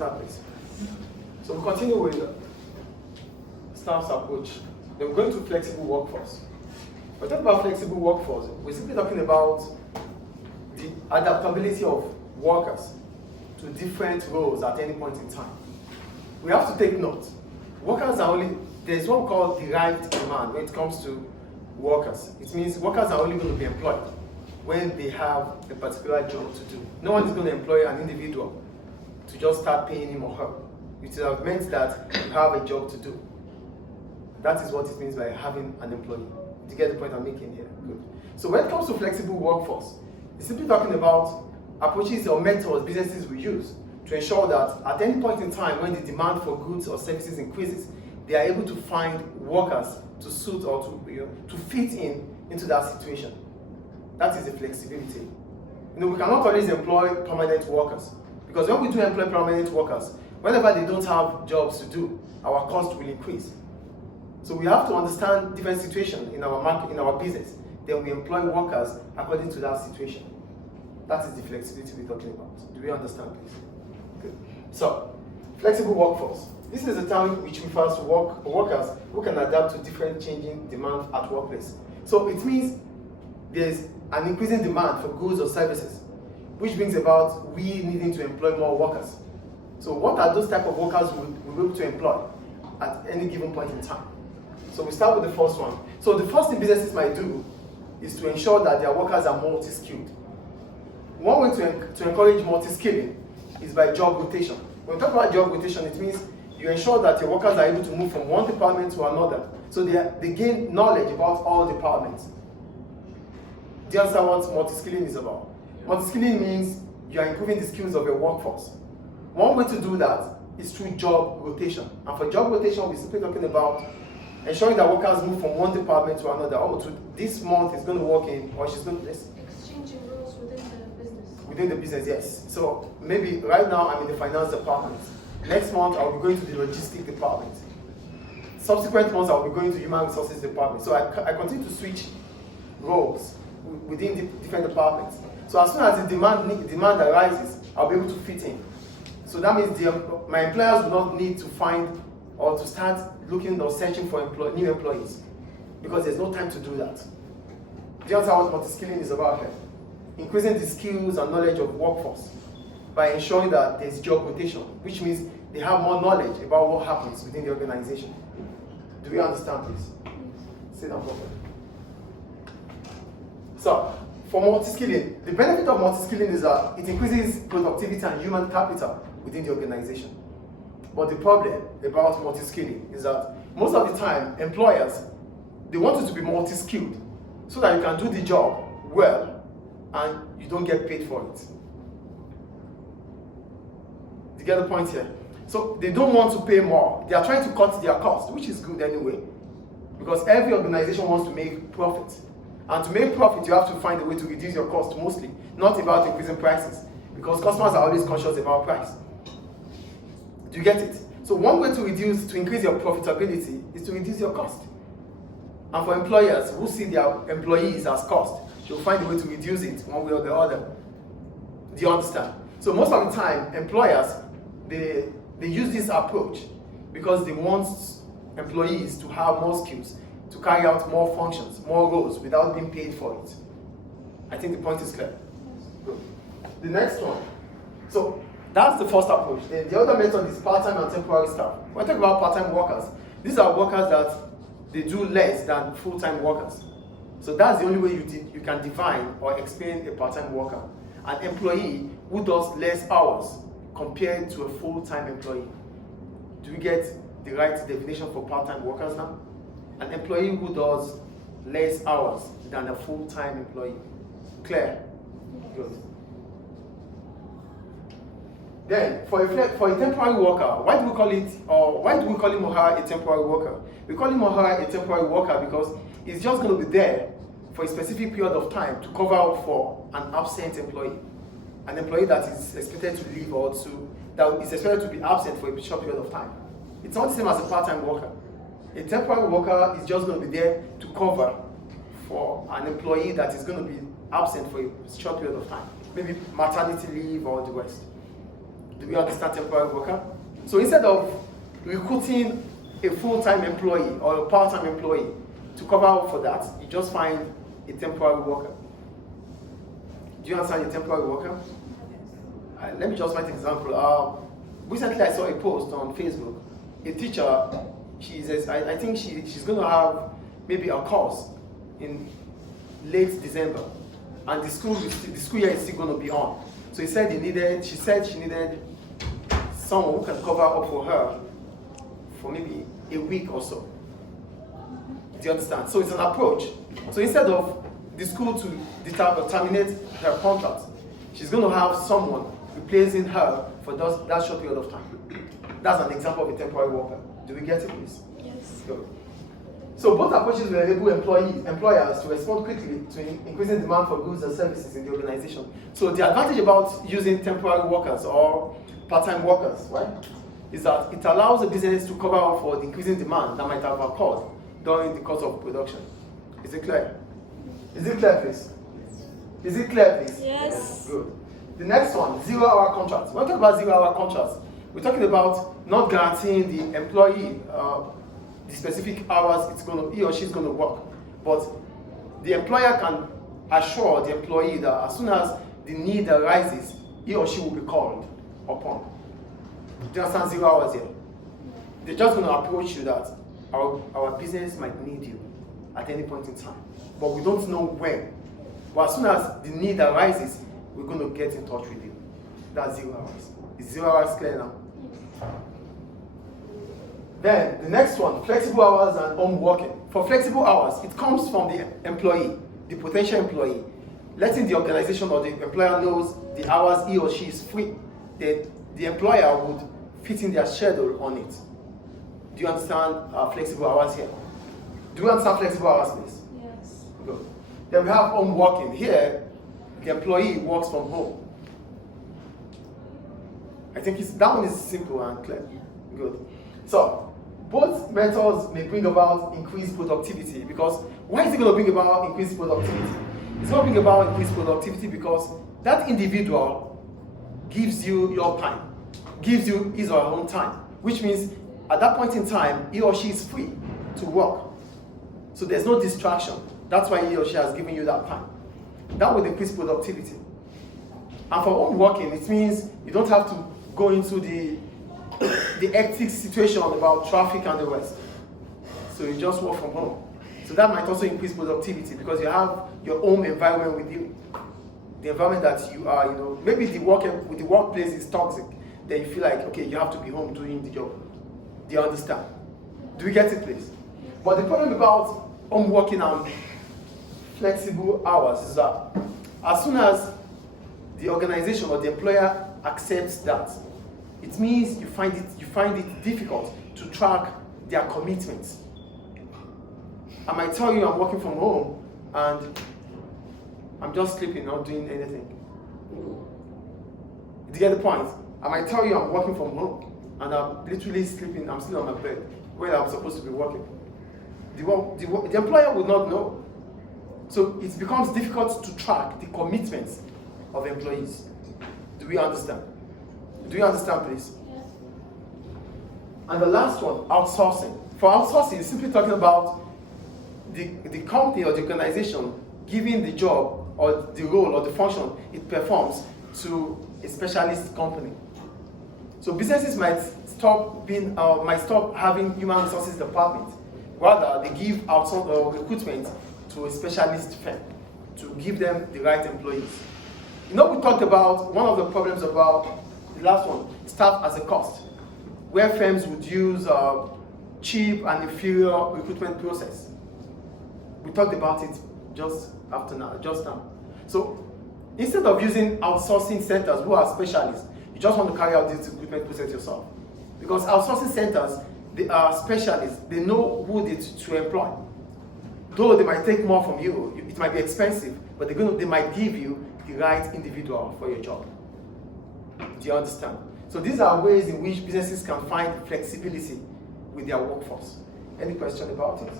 start this. So we continue with staff's approach. Then we're going to flexible workforce. When we talk about flexible workforce, we're simply talking about the adaptability of workers to different roles at any point in time. We have to take note. There's what we call derived demand when it comes to workers. It means workers are only going to be employed when they have a particular job to do. No one is going to employ an individual to just start paying him or her. It will have meant that you have a job to do. That is what it means by having an employee. Do you get the point I'm making here? Good. So when it comes to flexible workforce, it's simply talking about approaches or methods businesses will use to ensure that at any point in time when the demand for goods or services increases, they are able to find workers to suit or to fit into that situation. That is the flexibility. We cannot always employ permanent workers, because when we do employ permanent workers, whenever they don't have jobs to do, our cost will increase. So we have to understand different situations in our market, in our business. Then we employ workers according to that situation. That is the flexibility we're talking about. Do we understand, please? Good. So, flexible workforce. This is a term which refers to workers who can adapt to different changing demand at workplace. So it means there's an increasing demand for goods or services, which brings about we needing to employ more workers. So what are those type of workers we'll be able to employ at any given point in time? So we start with the first one. So the first thing businesses might do is to ensure that their workers are multi-skilled. One way to encourage multi-skilling is by job rotation. When we talk about job rotation, it means you ensure that your workers are able to move from one department to another. So they gain knowledge about all departments. Do you understand what multi-skilling is about? Multi-skilling means you are improving the skills of your workforce. One way to do that is through job rotation. And for job rotation, we're simply talking about ensuring that workers move from one department to another. This month is going to work in, or she's going to... Exchanging roles within the business. Within the business, yes. So maybe right now I'm in the finance department. Next month I'll be going to the logistics department. Subsequent months I'll be going to human resources department. So I continue to switch roles within the different departments. So as soon as the demand arises, I'll be able to fit in. So that means my employers will not need to find or to start looking or searching for new employees, because there's no time to do that. Do you understand what multi-skilling is about here? Increasing the skills and knowledge of workforce by ensuring that there's job rotation, which means they have more knowledge about what happens within the organization. Do we understand this? Sit down properly. So, for multi-skilling, the benefit of multi-skilling is that it increases productivity and human capital within the organization. But the problem about multi-skilling is that most of the time, employers, they want you to be multi-skilled so that you can do the job well and you don't get paid for it. Do you get the point here? So they don't want to pay more. They are trying to cut their cost, which is good anyway, because every organization wants to make profit. And to make profit, you have to find a way to reduce your cost mostly, not about increasing prices, because customers are always conscious about price. Do you get it? So one way to increase your profitability is to reduce your cost. And for employers who see their employees as cost, they'll find a way to reduce it one way or the other. Do you understand? So most of the time, employers, they use this approach because they want employees to have more skills, to carry out more functions, more roles without being paid for it. I think the point is clear. Good. The next one. So that's the first approach. The other method is part-time and temporary staff. When I talk about part-time workers, these are workers that they do less than full-time workers. So that's the only way you can define or explain a part-time worker. An employee who does less hours compared to a full-time employee. Do we get the right definition for part-time workers now? An employee who does less hours than a full-time employee. Clear? Good. Then, for a temporary worker, why do we call him or her a temporary worker? We call him or her a temporary worker because he's just going to be there for a specific period of time to cover up for an absent employee. An employee that is expected to leave or that is expected to be absent for a short period of time. It's not the same as a part-time worker. A temporary worker is just going to be there to cover for an employee that is going to be absent for a short period of time. Maybe maternity leave or the rest. Do we understand temporary worker? So instead of recruiting a full-time employee or a part-time employee to cover up for that, you just find a temporary worker. Do you understand a temporary worker? Let me just write an example. Recently, I saw a post on Facebook. A teacher, she says, I think she's going to have maybe a course in late December, and the school year is still going to be on. So she said she needed someone who can cover up for her for maybe a week or so. Do you understand? So it's an approach. So instead of the school to terminate her contract, she's going to have someone replacing her for that short period of time. That's an example of a temporary worker. Do we get it, please? Yes. Good. So both approaches will enable employers to respond quickly to increasing demand for goods and services in the organization. So the advantage about using temporary workers or part-time workers, right, is that it allows the business to cover up for the increasing demand that might have occurred during the course of production. Is it clear? Is it clear, please? Is it clear, please? Yes. Good. The next one, 0-hour contracts. When we talk about 0-hour contracts, we're talking about not guaranteeing the employee the specific hours he or she's going to work, but the employer can assure the employee that as soon as the need arises, he or she will be called upon. Do you understand 0 hours here? They're just going to approach you that our business might need you at any point in time, but we don't know when. But as soon as the need arises, we're going to get in touch with you. That's 0 hours. Is 0 hours clear now? Then the next one, flexible hours and home working. For flexible hours, it comes from the employee, the potential employee, letting the organization or the employer knows the hours he or she is free. The employer would fit in their schedule on it. Do you understand flexible hours here? Do you understand flexible hours, please? Yes. Good. Then we have home working. Here, the employee works from home. I think that one is simple and clear. Good. So, both methods may bring about increased productivity, because why is it going to bring about increased productivity? It's going to bring about increased productivity because that individual gives you your time, gives you his or her own time, which means at that point in time, he or she is free to work. So there's no distraction. That's why he or she has given you that time. That would increase productivity. And for home working, it means you don't have to go into the hectic situation about traffic and the rest. So you just work from home. So that might also increase productivity because you have your home environment with you. The environment that you are, maybe the workplace is toxic. Then you feel like, okay, you have to be home doing the job. Do you understand? Do we get it, please? But the problem about home working and flexible hours is that as soon as the organization or the employer accepts that, it means you find it difficult to track their commitments. I might tell you I'm working from home and I'm just sleeping, not doing anything. Do you get the point? I might tell you I'm working from home and I'm literally sleeping, I'm still on my bed where I'm supposed to be working. The employer would not know. So it becomes difficult to track the commitments of employees. Do we understand? Do you understand, please? Yes. And the last one, outsourcing. For outsourcing, it's simply talking about the company or the organization giving the job or the role or the function it performs to a specialist company. So businesses might stop having human resources department. Rather, they give outsourcing or recruitment to a specialist firm to give them the right employees. We talked about one of the problems about the last one, staff as a cost, where firms would use cheap and inferior recruitment process. We talked about it just now. So instead of using outsourcing centers who are specialists, you just want to carry out this recruitment process yourself. Because outsourcing centers, they are specialists. They know who to employ. Though they might take more from you, it might be expensive, but they might give you the right individual for your job. Do you understand? So these are ways in which businesses can find flexibility with their workforce. Any question about it?